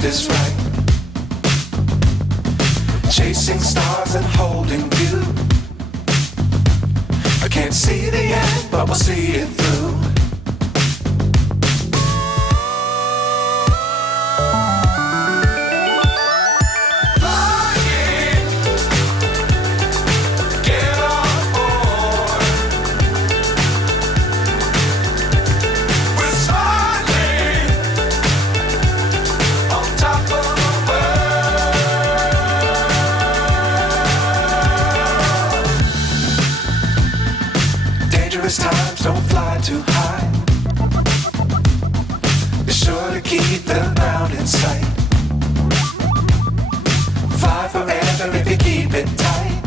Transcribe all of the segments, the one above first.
left is right. Chasing stars and holding you. I can't see the end, but we'll see it through. Times don't fly too high. Be sure to keep the ground in sight. Fly forever if you keep it tight.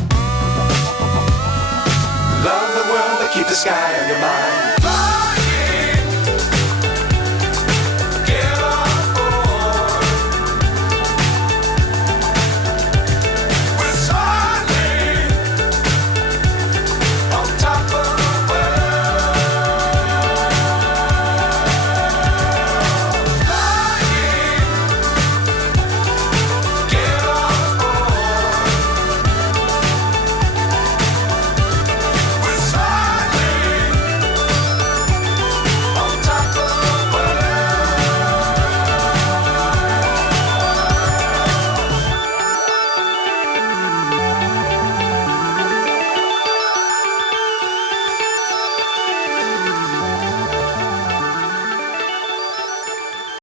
Love the world, but keep the sky on your mind.